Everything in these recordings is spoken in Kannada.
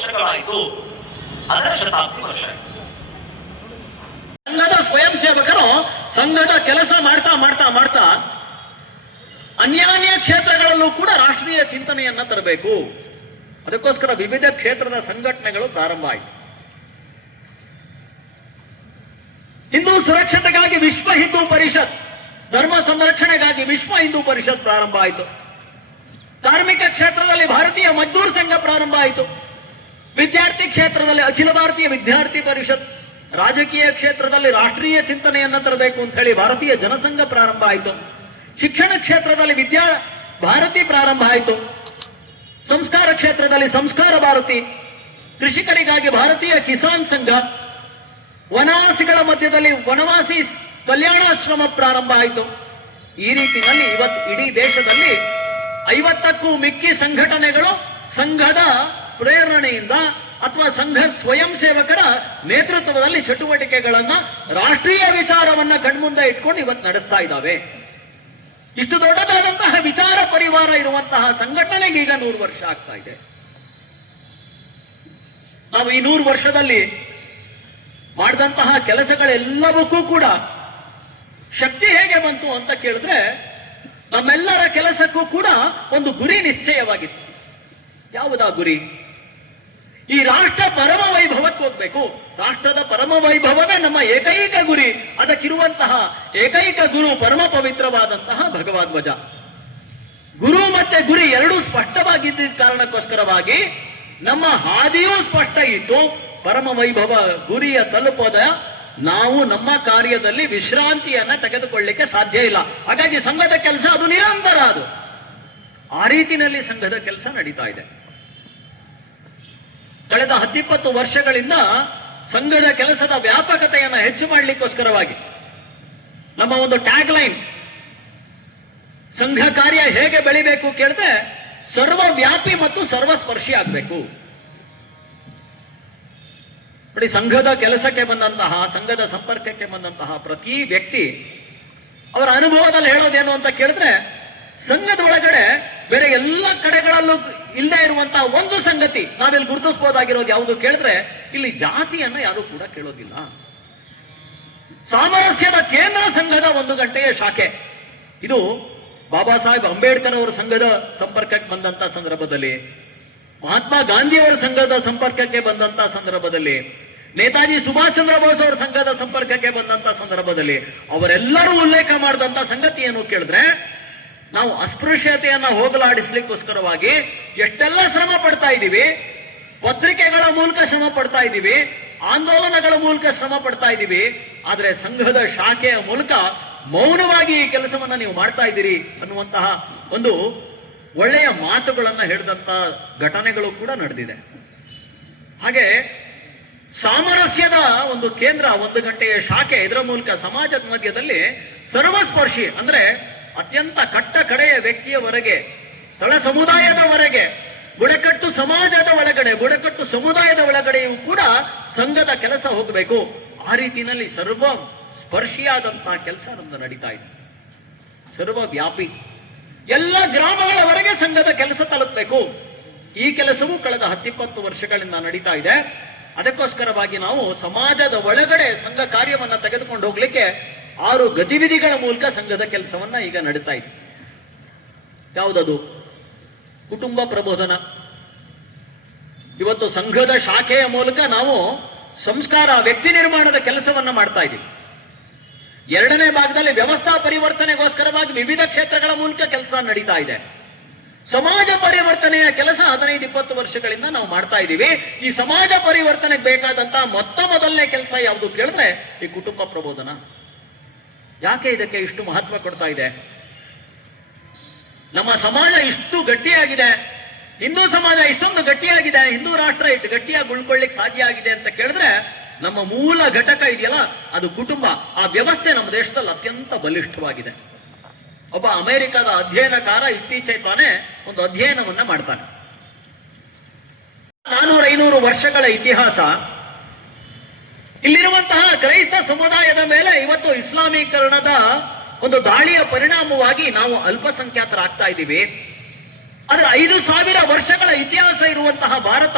ವರ್ಷಗಳಾಯಿತು. ಅದರ ಶತಾಬ್ದಿ ವರ್ಷ ಸಂಘದ ಸ್ವಯಂ ಸೇವಕರು ಸಂಘದ ಕೆಲಸ ಮಾಡ್ತಾ ಮಾಡ್ತಾ ಮಾಡ್ತಾ ಅನ್ಯಾನ್ಯ ಕ್ಷೇತ್ರಗಳಲ್ಲೂ ಕೂಡ ರಾಷ್ಟ್ರೀಯ ಚಿಂತನೆಯನ್ನ ತರಬೇಕು. ಅದಕ್ಕೋಸ್ಕರ ವಿವಿಧ ಕ್ಷೇತ್ರದ ಸಂಘಟನೆಗಳು ಪ್ರಾರಂಭ ಆಯಿತು. ಹಿಂದೂ ಸುರಕ್ಷತೆಗಾಗಿ ವಿಶ್ವ ಹಿಂದೂ ಪರಿಷತ್, ಧರ್ಮ ಸಂರಕ್ಷಣೆಗಾಗಿ ವಿಶ್ವ ಹಿಂದೂ ಪರಿಷತ್ ಪ್ರಾರಂಭ ಆಯಿತು. ಧಾರ್ಮಿಕ ಕ್ಷೇತ್ರದಲ್ಲಿ ಭಾರತೀಯ ಮಜ್ದೂರ್ ಸಂಘ ಪ್ರಾರಂಭ ಆಯಿತು. ವಿದ್ಯಾರ್ಥಿ ಕ್ಷೇತ್ರದಲ್ಲಿ ಅಖಿಲ ಭಾರತೀಯ ವಿದ್ಯಾರ್ಥಿ ಪರಿಷತ್ ರಾಜಕೀಯ ಕ್ಷೇತ್ರದಲ್ಲಿ ರಾಷ್ಟ್ರೀಯ ಚಿಂತನೆಯನ್ನು ತರಬೇಕು ಅಂತ ಹೇಳಿ ಭಾರತೀಯ ಜನಸಂಘ ಪ್ರಾರಂಭ ಆಯಿತು. ಶಿಕ್ಷಣ ಕ್ಷೇತ್ರದಲ್ಲಿ ವಿದ್ಯಾ ಭಾರತಿ ಪ್ರಾರಂಭ ಆಯಿತು. ಸಂಸ್ಕಾರ ಕ್ಷೇತ್ರದಲ್ಲಿ ಸಂಸ್ಕಾರ ಭಾರತಿ. ಕೃಷಿಕರಿಗಾಗಿ ಭಾರತೀಯ ಕಿಸಾನ್ ಸಂಘ. ವನವಾಸಿಗಳ ಮಧ್ಯದಲ್ಲಿ ವನವಾಸಿ ಕಲ್ಯಾಣಾಶ್ರಮ ಪ್ರಾರಂಭ ಆಯಿತು. ಈ ರೀತಿಯಲ್ಲಿ ಇವತ್ತು ಇಡೀ ದೇಶದಲ್ಲಿ ಐವತ್ತಕ್ಕೂ ಮಿಕ್ಕಿ ಸಂಘಟನೆಗಳು ಸಂಘದ ಪ್ರೇರಣೆಯಿಂದ ಅಥವಾ ಸಂಘ ಸ್ವಯಂ ಸೇವಕರ ನೇತೃತ್ವದಲ್ಲಿ ಚಟುವಟಿಕೆಗಳನ್ನ ರಾಷ್ಟ್ರೀಯ ವಿಚಾರವನ್ನ ಕಣ್ಮುಂದೆ ಇಟ್ಕೊಂಡು ಇವತ್ತು ನಡೆಸ್ತಾ ಇದ್ದಾವೆ ಇಷ್ಟು ದೊಡ್ಡದಾದಂತಹ ವಿಚಾರ ಪರಿವಾರ ಇರುವಂತಹ ಸಂಘಟನೆಗೆ ಈಗ ನೂರು ವರ್ಷ ಆಗ್ತಾ ಇದೆ. ನಾವು ಈ ನೂರು ವರ್ಷದಲ್ಲಿ ಮಾಡಿದಂತಹ ಕೆಲಸಗಳೆಲ್ಲವಕ್ಕೂ ಕೂಡ ಶಕ್ತಿ ಹೇಗೆ ಬಂತು ಅಂತ ಕೇಳಿದ್ರೆ ನಮ್ಮೆಲ್ಲರ ಕೆಲಸಕ್ಕೂ ಕೂಡ ಒಂದು ಗುರಿ ನಿಶ್ಚಯವಾಗಿತ್ತು. ಯಾವುದಾ ಗುರಿ? ಈ ರಾಷ್ಟ್ರ ಪರಮ ವೈಭವಕ್ಕೆ ಹೋಗ್ಬೇಕು. ರಾಷ್ಟ್ರದ ಪರಮ ವೈಭವವೇ ನಮ್ಮ ಏಕೈಕ ಗುರಿ. ಅದಕ್ಕಿರುವಂತಹ ಏಕೈಕ ಗುರು ಪರಮ ಪವಿತ್ರವಾದಂತಹ ಭಗವದ್ವಜ ಗುರು ಮತ್ತೆ ಗುರಿ ಎರಡೂ ಸ್ಪಷ್ಟವಾಗಿದ್ದ ಕಾರಣಕ್ಕೋಸ್ಕರವಾಗಿ ನಮ್ಮ ಹಾದಿಯೂ ಸ್ಪಷ್ಟ ಇತ್ತು. ಪರಮ ವೈಭವ ಗುರಿಯ ತಲುಪದ ನಾವು ನಮ್ಮ ಕಾರ್ಯದಲ್ಲಿ ವಿಶ್ರಾಂತಿಯನ್ನ ತೆಗೆದುಕೊಳ್ಳಿಕ್ಕೆ ಸಾಧ್ಯ ಇಲ್ಲ. ಹಾಗಾಗಿ ಸಂಘದ ಕೆಲಸ ಅದು ನಿರಂತರ ಅದು. ಆ ರೀತಿನಲ್ಲಿ ಸಂಘದ ಕೆಲಸ ನಡೀತಾ ಇದೆ. ಕಳೆದ ಹತ್ತಿಪ್ಪತ್ತು ವರ್ಷಗಳಿಂದ ಸಂಘದ ಕೆಲಸದ ವ್ಯಾಪಕತೆಯನ್ನು ಹೆಚ್ಚು ಮಾಡಲಿಕ್ಕೋಸ್ಕರವಾಗಿ ನಮ್ಮ ಒಂದು ಟ್ಯಾಗ್ ಲೈನ್ ಸಂಘ ಕಾರ್ಯ ಹೇಗೆ ಬೆಳಿಬೇಕು ಕೇಳಿದ್ರೆ ಸರ್ವವ್ಯಾಪಿ ಮತ್ತು ಸರ್ವಸ್ಪರ್ಶಿ ಆಗಬೇಕು. ನೋಡಿ, ಸಂಘದ ಕೆಲಸಕ್ಕೆ ಬಂದಂತಹ, ಸಂಘದ ಸಂಪರ್ಕಕ್ಕೆ ಬಂದಂತಹ ಪ್ರತಿ ವ್ಯಕ್ತಿ ಅವರ ಅನುಭವದಲ್ಲಿ ಹೇಳೋದೇನು ಅಂತ ಕೇಳಿದ್ರೆ ಸಂಘದ ಒಳಗಡೆ ಬೇರೆ ಎಲ್ಲ ಕಡೆಗಳಲ್ಲೂ ಇಲ್ಲದೆ ಇರುವಂತಹ ಒಂದು ಸಂಗತಿ ನಾವಿಲ್ಲಿ ಗುರುತಿಸಬಹುದಾಗಿರೋದು ಯಾವುದು ಕೇಳಿದ್ರೆ ಇಲ್ಲಿ ಜಾತಿಯನ್ನ ಯಾರು ಕೂಡ ಕೇಳೋದಿಲ್ಲ. ಸಾಮರಸ್ಯದ ಕೇಂದ್ರ ಸಂಘದ ಒಂದು ಗಂಟೆಯ ಶಾಖೆ. ಇದು ಬಾಬಾ ಸಾಹೇಬ್ ಅಂಬೇಡ್ಕರ್ ಅವರ ಸಂಘದ ಸಂಪರ್ಕಕ್ಕೆ ಬಂದಂತ ಸಂದರ್ಭದಲ್ಲಿ, ಮಹಾತ್ಮ ಗಾಂಧಿ ಅವರ ಸಂಘದ ಸಂಪರ್ಕಕ್ಕೆ ಬಂದಂತ ಸಂದರ್ಭದಲ್ಲಿ, ನೇತಾಜಿ ಸುಭಾಷ್ ಚಂದ್ರ ಬೋಸ್ ಅವರ ಸಂಘದ ಸಂಪರ್ಕಕ್ಕೆ ಬಂದಂತ ಸಂದರ್ಭದಲ್ಲಿ ಅವರೆಲ್ಲರೂ ಉಲ್ಲೇಖ ಮಾಡಿದಂತ ಸಂಗತಿ ಏನು ಕೇಳಿದ್ರೆ ನಾವು ಅಸ್ಪೃಶ್ಯತೆಯನ್ನ ಹೋಗಲಾಡಿಸ್ಲಿಕ್ಕೋಸ್ಕರವಾಗಿ ಎಷ್ಟೆಲ್ಲ ಶ್ರಮ ಪಡ್ತಾ ಇದ್ದೀವಿ, ಪತ್ರಿಕೆಗಳ ಮೂಲಕ ಶ್ರಮ ಪಡ್ತಾ ಇದ್ದೀವಿ, ಆಂದೋಲನಗಳ ಮೂಲಕ ಶ್ರಮ ಪಡ್ತಾ ಇದ್ದೀವಿ, ಆದರೆ ಸಂಘದ ಶಾಖೆಯ ಮೂಲಕ ಮೌನವಾಗಿ ಈ ಕೆಲಸವನ್ನ ನೀವು ಮಾಡ್ತಾ ಇದ್ದೀರಿ ಅನ್ನುವಂತಹ ಒಂದು ಒಳ್ಳೆಯ ಮಾತುಗಳನ್ನು ಹೇಳಿದಂತ ಘಟನೆಗಳು ಕೂಡ ನಡೆದಿದೆ. ಹಾಗೆ ಸಾಮರಸ್ಯದ ಒಂದು ಕೇಂದ್ರ ಒಂದು ಗಂಟೆಯ ಶಾಖೆ ಇದರ ಮೂಲಕ ಸಮಾಜದ ಮಧ್ಯದಲ್ಲಿ ಸರ್ವಸ್ಪರ್ಶಿ ಅಂದ್ರೆ ಅತ್ಯಂತ ಕಟ್ಟ ಕಡೆಯ ವ್ಯಕ್ತಿಯವರೆಗೆ ತಳ ಸಮುದಾಯದವರೆಗೆ ಬುಡಕಟ್ಟು ಸಮಾಜದ ಒಳಗಡೆ, ಬುಡಕಟ್ಟು ಸಮುದಾಯದ ಒಳಗಡೆಯೂ ಕೂಡ ಸಂಘದ ಕೆಲಸ ಹೋಗಬೇಕು. ಆ ರೀತಿಯಲ್ಲಿ ಸರ್ವ ಸ್ಪರ್ಶಿಯಾದಂತಹ ಕೆಲಸ ನಮ್ದು ನಡೀತಾ ಇದೆ. ಸರ್ವ ವ್ಯಾಪಿ. ಎಲ್ಲ ಗ್ರಾಮಗಳವರೆಗೆ ಸಂಘದ ಕೆಲಸ ತಲುಪಬೇಕು. ಈ ಕೆಲಸವೂ ಕಳೆದ ಹತ್ತಿಪ್ಪತ್ತು ವರ್ಷಗಳಿಂದ ನಡೀತಾ ಇದೆ. ಅದಕ್ಕೋಸ್ಕರವಾಗಿ ನಾವು ಸಮಾಜದ ಒಳಗಡೆ ಸಂಘ ಕಾರ್ಯವನ್ನು ತೆಗೆದುಕೊಂಡು ಹೋಗ್ಲಿಕ್ಕೆ ಆರು ಗತಿವಿಧಿಗಳ ಮೂಲಕ ಸಂಘದ ಕೆಲಸವನ್ನ ಈಗ ನಡೀತಾ ಇದೆ. ಯಾವುದದು? ಕುಟುಂಬ ಪ್ರಬೋಧನ. ಇವತ್ತು ಸಂಘದ ಶಾಖೆಯ ಮೂಲಕ ನಾವು ಸಂಸ್ಕಾರ, ವ್ಯಕ್ತಿ ನಿರ್ಮಾಣದ ಕೆಲಸವನ್ನ ಮಾಡ್ತಾ ಇದ್ದೀವಿ ಎರಡನೇ ಭಾಗದಲ್ಲಿ ವ್ಯವಸ್ಥಾ ಪರಿವರ್ತನೆಗೋಸ್ಕರವಾಗಿ ವಿವಿಧ ಕ್ಷೇತ್ರಗಳ ಮೂಲಕ ಕೆಲಸ ನಡೀತಾ ಇದೆ. ಸಮಾಜ ಪರಿವರ್ತನೆಯ ಕೆಲಸ ಹದಿನೈದು, ಇಪ್ಪತ್ತು ವರ್ಷಗಳಿಂದ ನಾವು ಮಾಡ್ತಾ ಇದ್ದೀವಿ ಈ ಸಮಾಜ ಪರಿವರ್ತನೆಗೆ ಬೇಕಾದಂತಹ ಮೊತ್ತ ಮೊದಲನೇ ಕೆಲಸ ಯಾವುದು ಕೇಳಿದ್ರೆ ಈ ಕುಟುಂಬ ಪ್ರಬೋಧನ. ಯಾಕೆ ಇದಕ್ಕೆ ಇಷ್ಟು ಮಹತ್ವ ಕೊಡ್ತಾ ಇದೆ? ನಮ್ಮ ಸಮಾಜ ಇಷ್ಟು ಗಟ್ಟಿಯಾಗಿದೆ, ಹಿಂದೂ ಸಮಾಜ ಇಷ್ಟೊಂದು ಗಟ್ಟಿಯಾಗಿದೆ, ಹಿಂದೂ ರಾಷ್ಟ್ರ ಇಷ್ಟು ಗಟ್ಟಿಯಾಗಿ ಉಳ್ಕೊಳ್ಳಿಕ್ ಸಾಧ್ಯ ಆಗಿದೆ ಅಂತ ಕೇಳಿದ್ರೆ ನಮ್ಮ ಮೂಲ ಘಟಕ ಇದೆಯಲ್ಲ, ಅದು ಕುಟುಂಬ. ಆ ವ್ಯವಸ್ಥೆ ನಮ್ಮ ದೇಶದಲ್ಲಿ ಅತ್ಯಂತ ಬಲಿಷ್ಠವಾಗಿದೆ. ಒಬ್ಬ ಅಮೆರಿಕದ ಅಧ್ಯಯನಕಾರ ಇತ್ತೀಚೆ ತಾನೇ ಒಂದು ಅಧ್ಯಯನವನ್ನ ಮಾಡ್ತಾನೆ. ನಾನೂರ ಐನೂರು ವರ್ಷಗಳ ಇತಿಹಾಸ ಇಲ್ಲಿರುವಂತಹ ಕ್ರೈಸ್ತ ಸಮುದಾಯದ ಮೇಲೆ ಇವತ್ತು ಇಸ್ಲಾಮೀಕರಣದ ಒಂದು ದಾಳಿಯ ಪರಿಣಾಮವಾಗಿ ನಾವು ಅಲ್ಪಸಂಖ್ಯಾತರಾಗ್ತಾ ಇದ್ದೀವಿ. ಆದರೆ ಐದು ಸಾವಿರ ವರ್ಷಗಳ ಇತಿಹಾಸ ಇರುವಂತಹ ಭಾರತ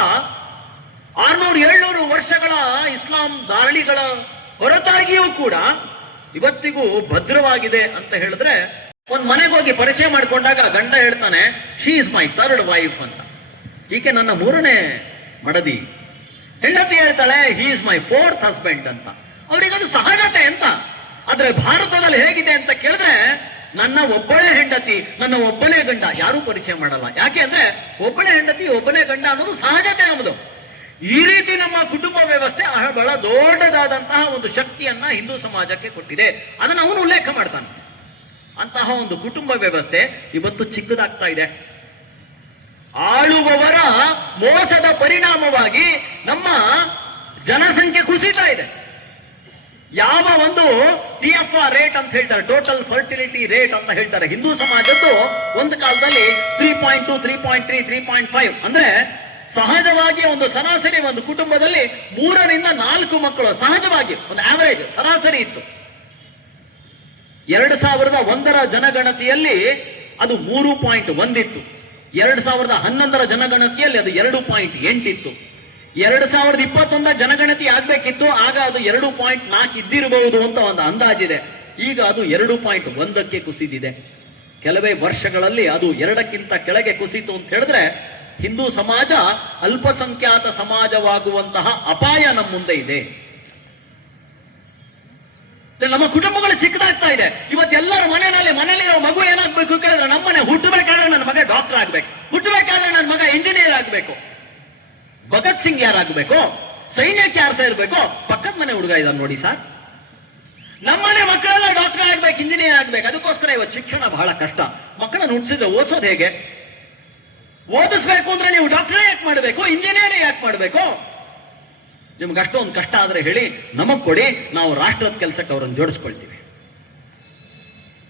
ಆರ್ನೂರು, ಏಳ್ನೂರು ವರ್ಷಗಳ ಇಸ್ಲಾಂ ದಾಳಿಗಳ ಹೊರತಾಗಿಯೂ ಕೂಡ ಇವತ್ತಿಗೂ ಭದ್ರವಾಗಿದೆ ಅಂತ ಹೇಳಿದ್ರೆ ಒಂದು ಮನೆಗೆ ಹೋಗಿ ಪರಿಚಯ ಮಾಡಿಕೊಂಡಾಗ ಗಂಡ ಹೇಳ್ತಾನೆ she is my third wife ಅಂತ. ಈಕೆ ನನ್ನ ಮೂರನೇ ಮಡದಿ. ಹೆಂಡತಿ ಹೇಳ್ತಾಳೆ he is my fourth husband ಅಂತ. ಅವರಿಗದು ಸಹಜತೆ ಅಂತ ಆದ್ರೆ ಭಾರತದಲ್ಲಿ ಹೇಗಿದೆ ಅಂತ ಕೇಳಿದ್ರೆ, ನನ್ನ ಒಬ್ಬಳೇ ಹೆಂಡತಿ, ನನ್ನ ಒಬ್ಬನೇ ಗಂಡ, ಯಾರೂ ಪರಿಚಯ ಮಾಡಲ್ಲ. ಯಾಕೆ ಅಂದ್ರೆ ಒಬ್ಬನೇ ಹೆಂಡತಿ ಒಬ್ಬನೇ ಗಂಡ ಅನ್ನೋದು ಸಹಜತೆ ನಮ್ಮದು ಈ ರೀತಿ ನಮ್ಮ ಕುಟುಂಬ ವ್ಯವಸ್ಥೆ ಬಹಳ ದೊಡ್ಡದಾದಂತಹ ಒಂದು ಶಕ್ತಿಯನ್ನ ಹಿಂದೂ ಸಮಾಜಕ್ಕೆ ಕೊಟ್ಟಿದೆ. ಅದನ್ನ ಅವನು ಉಲ್ಲೇಖ ಮಾಡ್ತಾನೆ. ಅಂತಹ ಒಂದು ಕುಟುಂಬ ವ್ಯವಸ್ಥೆ ಇವತ್ತು ಚಿಕ್ಕದಾಗ್ತಾ ಇದೆ. ಆಳುವವರ ಮೋಸದ ಪರಿಣಾಮವಾಗಿ ನಮ್ಮ ಜನಸಂಖ್ಯೆ ಕುಸಿತಾ ಇದೆ. ಯಾವ ಒಂದು ಟಿ ಎಫ್ ಆರ್ ರೇಟ್ ಅಂತ ಹೇಳ್ತಾರೆ ಟೋಟಲ್ ಫರ್ಟಿಲಿಟಿ ರೇಟ್ ಅಂತ ಹೇಳ್ತಾರೆ. ಹಿಂದೂ ಸಮಾಜದ್ದು ಒಂದು ಕಾಲದಲ್ಲಿ three point two three point three three point five ಅಂದ್ರೆ ಸಹಜವಾಗಿ ಒಂದು ಸರಾಸರಿ ಒಂದು ಕುಟುಂಬದಲ್ಲಿ ಮೂರರಿಂದ ನಾಲ್ಕು ಮಕ್ಕಳು, ಸಹಜವಾಗಿ ಒಂದು ಆವರೇಜ್ ಸರಾಸರಿ ಇತ್ತು. ಎರಡು ಸಾವಿರದ ಒಂದರ ಜನಗಣತಿಯಲ್ಲಿ ಅದು ಮೂರು ಪಾಯಿಂಟ್ ಒಂದಿತ್ತು. ಎರಡು ಸಾವಿರದ ಹನ್ನೊಂದರ ಜನಗಣತಿಯಲ್ಲಿ ಅದು ಎರಡು ಪಾಯಿಂಟ್ ಎಂಟಿತ್ತು. ಎರಡು ಸಾವಿರದ ಇಪ್ಪತ್ತೊಂದ ಜನಗಣತಿ ಆಗ್ಬೇಕಿತ್ತು, ಆಗ ಅದು ಎರಡು ಪಾಯಿಂಟ್ ನಾಲ್ಕು ಇದ್ದಿರಬಹುದು ಅಂತ ಒಂದು ಅಂದಾಜಿದೆ. ಈಗ ಅದು ಎರಡು ಪಾಯಿಂಟ್ ಒಂದಕ್ಕೆ ಕುಸಿದಿದೆ. ಕೆಲವೇ ವರ್ಷಗಳಲ್ಲಿ ಅದು ಎರಡಕ್ಕಿಂತ ಕೆಳಗೆ ಕುಸಿತು ಅಂತ ಹೇಳಿದ್ರೆ, ಹಿಂದೂ ಸಮಾಜ ಅಲ್ಪಸಂಖ್ಯಾತ ಸಮಾಜವಾಗುವಂತಹ ಅಪಾಯ ನಮ್ಮ ಮುಂದೆ ಇದೆ. ನಮ್ಮ ಕುಟುಂಬಗಳು ಚಿಕ್ಕದಾಗ್ತಾ ಇದೆ. ಇವತ್ತು ಎಲ್ಲರ ಮನೆಯಲ್ಲಿ ನಾವು ಮಗು ಏನಾಗ್ಬೇಕು ಕೇಳಿದ್ರೆ ನಮ್ಮನೆ ಹುಟ್ಟಬೇಕಾದ್ರೆ ನನ್ನ ಮಗ ಡಾಕ್ಟರ್ ಆಗ್ಬೇಕು. ಹುಟ್ಟಬೇಕಾದ್ರೆ ನನ್ನ ಮಗ ಇಂಜಿನಿಯರ್ ಆಗ್ಬೇಕು. ಭಗತ್ ಸಿಂಗ್ ಯಾರಾಗಬೇಕು? ಸೈನ್ಯಕ್ಕೆ ಯಾರು ಸೇರ್ಬೇಕು? ಪಕ್ಕದ ಮನೆ ಹುಡುಗ ಇದ್ದಾರೆ ನೋಡಿ ಸರ್ ನಮ್ಮನೆ ಮಕ್ಕಳೆಲ್ಲ ಡಾಕ್ಟರ್ ಆಗ್ಬೇಕು ಇಂಜಿನಿಯರ್ ಆಗ್ಬೇಕು. ಅದಕ್ಕೋಸ್ಕರ ಇವತ್ತು ಶಿಕ್ಷಣ ಬಹಳ ಕಷ್ಟ. ಮಕ್ಕಳನ್ನು ಹುಟ್ಟಿಸಿದ್ರೆ ಓದಿಸೋದು ಹೇಗೆ? ಓದಿಸ್ಬೇಕು ಅಂದ್ರೆ ನೀವು ಡಾಕ್ಟರ್ ಯಾಕೆ ಮಾಡಬೇಕು? ಇಂಜಿನಿಯರ್ ಯಾಕೆ ಮಾಡಬೇಕು? ನಿಮ್ಗೆ ಅಷ್ಟೊಂದು ಕಷ್ಟ ಆದ್ರೆ ಹೇಳಿ ನಮಗ್ ಕೊಡಿ, ನಾವು ರಾಷ್ಟ್ರದ ಕೆಲಸಕ್ಕೆ ಅವರನ್ನು ಜೋಡಿಸ್ಕೊಳ್ತೀವಿ.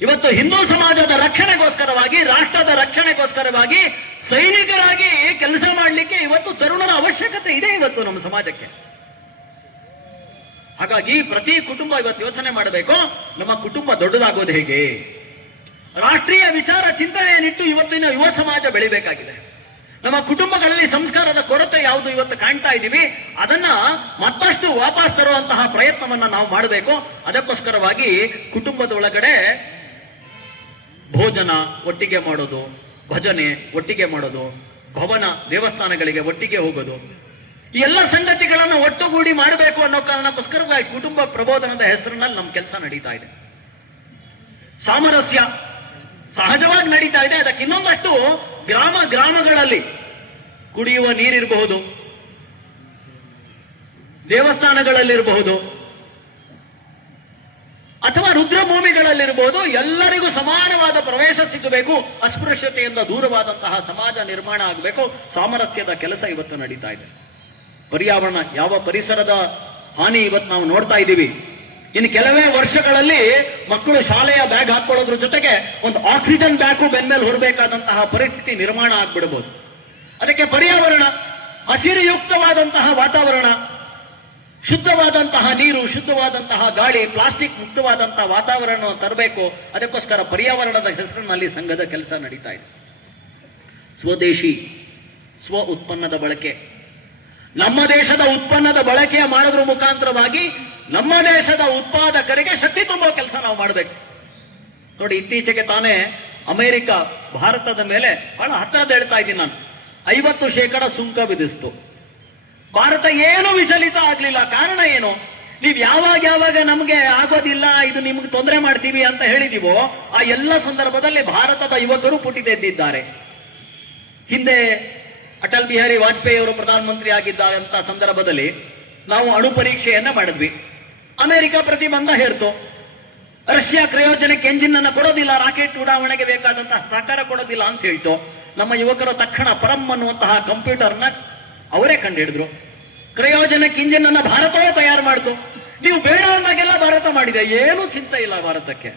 ಇವತ್ತು ಹಿಂದೂ ಸಮಾಜದ ರಕ್ಷಣೆಗೋಸ್ಕರವಾಗಿ, ರಾಷ್ಟ್ರದ ರಕ್ಷಣೆಗೋಸ್ಕರವಾಗಿ ಸೈನಿಕರಾಗಿ ಕೆಲಸ ಮಾಡಲಿಕ್ಕೆ ಇವತ್ತು ತರುಣರ ಅವಶ್ಯಕತೆ ಇದೆ ಇವತ್ತು ನಮ್ಮ ಸಮಾಜಕ್ಕೆ. ಹಾಗಾಗಿ ಪ್ರತಿ ಕುಟುಂಬ ಇವತ್ತು ಯೋಚನೆ ಮಾಡಬೇಕು, ನಮ್ಮ ಕುಟುಂಬ ದೊಡ್ಡದಾಗೋದು ಹೇಗೆ? ರಾಷ್ಟ್ರೀಯ ವಿಚಾರ ಚಿಂತನೆಯನ್ನಿಟ್ಟು ಇವತ್ತಿನ ಯುವ ಸಮಾಜ ಬೆಳಿಬೇಕಾಗಿದೆ. ನಮ್ಮ ಕುಟುಂಬಗಳಲ್ಲಿ ಸಂಸ್ಕಾರದ ಕೊರತೆ ಯಾವುದು ಇವತ್ತು ಕಾಣ್ತಾ ಇದ್ದೀವಿ, ಅದನ್ನ ಮತ್ತಷ್ಟು ವಾಪಸ್ ತರುವಂತಹ ಪ್ರಯತ್ನವನ್ನ ನಾವು ಮಾಡಬೇಕು. ಅದಕ್ಕೋಸ್ಕರವಾಗಿ ಕುಟುಂಬದ ಒಳಗಡೆ ಭೋಜನ ಒಟ್ಟಿಗೆ ಮಾಡೋದು, ಭಜನೆ ಒಟ್ಟಿಗೆ ಮಾಡೋದು, ಭವನ ದೇವಸ್ಥಾನಗಳಿಗೆ ಒಟ್ಟಿಗೆ ಹೋಗೋದು, ಈ ಎಲ್ಲ ಸಂಗತಿಗಳನ್ನು ಒಟ್ಟುಗೂಡಿ ಮಾಡಬೇಕು ಅನ್ನೋ ಕಾರಣಕ್ಕೋಸ್ಕರವಾಗಿ ಕುಟುಂಬ ಪ್ರಬೋಧನದ ಹೆಸರಿನಲ್ಲಿ ನಮ್ಮ ಕೆಲಸ ನಡೀತಾ ಇದೆ. ಸಾಮರಸ್ಯ ಸಹಜವಾಗಿ ನಡೀತಾ ಇದೆ. ಅದಕ್ಕೆ ಇನ್ನೊಂದಷ್ಟು ಗ್ರಾಮ ಗ್ರಾಮಗಳಲ್ಲಿ ಕುಡಿಯುವ ನೀರಿರಬಹುದು, ದೇವಸ್ಥಾನಗಳಲ್ಲಿರಬಹುದು, ಅಥವಾ ರುದ್ರಭೂಮಿಗಳಲ್ಲಿರಬಹುದು, ಎಲ್ಲರಿಗೂ ಸಮಾನವಾದ ಪ್ರವೇಶ ಸಿಗಬೇಕು, ಅಸ್ಪೃಶ್ಯತೆಯಿಂದ ದೂರವಾದಂತಹ ಸಮಾಜ ನಿರ್ಮಾಣ ಆಗಬೇಕು, ಸಾಮರಸ್ಯದ ಕೆಲಸ ಇವತ್ತು ನಡೀತಾ ಇದೆ. ಪರ್ಯಾವರಣ, ಯಾವ ಪರಿಸರದ ಹಾನಿ ಇವತ್ತು ನಾವು ನೋಡ್ತಾ ಇದ್ದೀವಿ. ಇನ್ನು ಕೆಲವೇ ವರ್ಷಗಳಲ್ಲಿ ಮಕ್ಕಳು ಶಾಲೆಯ ಬ್ಯಾಗ್ ಹಾಕೊಳ್ಳೋದ್ರ ಜೊತೆಗೆ ಒಂದು ಆಕ್ಸಿಜನ್ ಬ್ಯಾಗು ಬೆನ್ಮೇಲೆ ಹೊರಬೇಕಾದಂತಹ ಪರಿಸ್ಥಿತಿ ನಿರ್ಮಾಣ ಆಗ್ಬಿಡ್ಬೋದು. ಅದಕ್ಕೆ ಪರ್ಯಾವರಣ, ಹಸಿರುಯುಕ್ತವಾದಂತಹ ವಾತಾವರಣ, ಶುದ್ಧವಾದಂತಹ ನೀರು, ಶುದ್ಧವಾದಂತಹ ಗಾಳಿ, ಪ್ಲಾಸ್ಟಿಕ್ ಮುಕ್ತವಾದಂತಹ ವಾತಾವರಣವನ್ನು ತರಬೇಕು. ಅದಕ್ಕೋಸ್ಕರ ಪರ್ಯಾವರಣದ ಹೆಸರಿನಲ್ಲಿ ಸಂಘದ ಕೆಲಸ ನಡೀತಾ ಇದೆ. ಸ್ವದೇಶಿ, ಸ್ವ ಉತ್ಪನ್ನದ ಬಳಕೆ. ನಮ್ಮ ದೇಶದ ಉತ್ಪನ್ನದ ಬಳಕೆಯ ಮಾಡೋದ್ರ ಮುಖಾಂತರವಾಗಿ ನಮ್ಮ ದೇಶದ ಉತ್ಪಾದಕರಿಗೆ ಶಕ್ತಿ ತುಂಬೋ ಕೆಲಸ ನಾವು ಮಾಡಬೇಕು. ನೋಡಿ, ಇತ್ತೀಚೆಗೆ ತಾನೇ ಅಮೆರಿಕ ಭಾರತದ ಮೇಲೆ ಬಹಳ ಹತ್ತಿರದ ಹೇಳ್ತಾ ಇದ್ದೀನಿ ನಾನು. ಐವತ್ತು ಶೇಕಡ ಸುಂಕ ವಿಧಿಸ್ತು. ಭಾರತ ಏನು ವಿಚಲಿತ ಆಗ್ಲಿಲ್ಲ. ಕಾರಣ ಏನು? ನೀವು ಯಾವಾಗ ಯಾವಾಗ ನಮಗೆ ಆಗೋದಿಲ್ಲ, ಇದು ನಿಮ್ಗೆ ತೊಂದರೆ ಮಾಡ್ತೀವಿ ಅಂತ ಹೇಳಿದೀವೋ, ಆ ಎಲ್ಲ ಸಂದರ್ಭದಲ್ಲಿ ಭಾರತದ ಯುವಕರು ಪುಟಿದೆದ್ದಿದ್ದಾರೆ ಹಿಂದೆ ಅಟಲ್ ಬಿಹಾರಿ ವಾಜಪೇಯಿ ಅವರು ಪ್ರಧಾನಮಂತ್ರಿ ಆಗಿದ್ದಂತ ಸಂದರ್ಭದಲ್ಲಿ ನಾವು ಅಣು ಪರೀಕ್ಷೆಯನ್ನ ಮಾಡಿದ್ವಿ. ಅಮೆರಿಕ ಪ್ರತಿಬಂಧ ಹೇರ್ತು. ರಷ್ಯಾ ಕ್ರಯೋಜನಕ್ಕೆ ಎಂಜಿನ್ ಅನ್ನು ಕೊಡೋದಿಲ್ಲ, ರಾಕೆಟ್ ಉಡಾವಣೆಗೆ ಬೇಕಾದಂತಹ ಸಹಕಾರ ಕೊಡೋದಿಲ್ಲ ಅಂತ ಹೇಳ್ತು. ನಮ್ಮ ಯುವಕರು ತಕ್ಷಣ ಪರಂ ಅನ್ನುವಂತಹ ಕಂಪ್ಯೂಟರ್ನ ಅವರೇ ಕಂಡುಹಿಡಿದ್ರು. ಕ್ರಯೋಜನಕ್ಕೆ ಇಂಜಿನ್ ಅನ್ನ ಭಾರತವೇ ತಯಾರು ಮಾಡ್ತು. ನೀವು ಬೇಡ ಅಂದಾಗೆಲ್ಲ ಭಾರತ ಮಾಡಿದೆ, ಏನೂ ಚಿಂತೆ ಇಲ್ಲ ಭಾರತಕ್ಕೆ.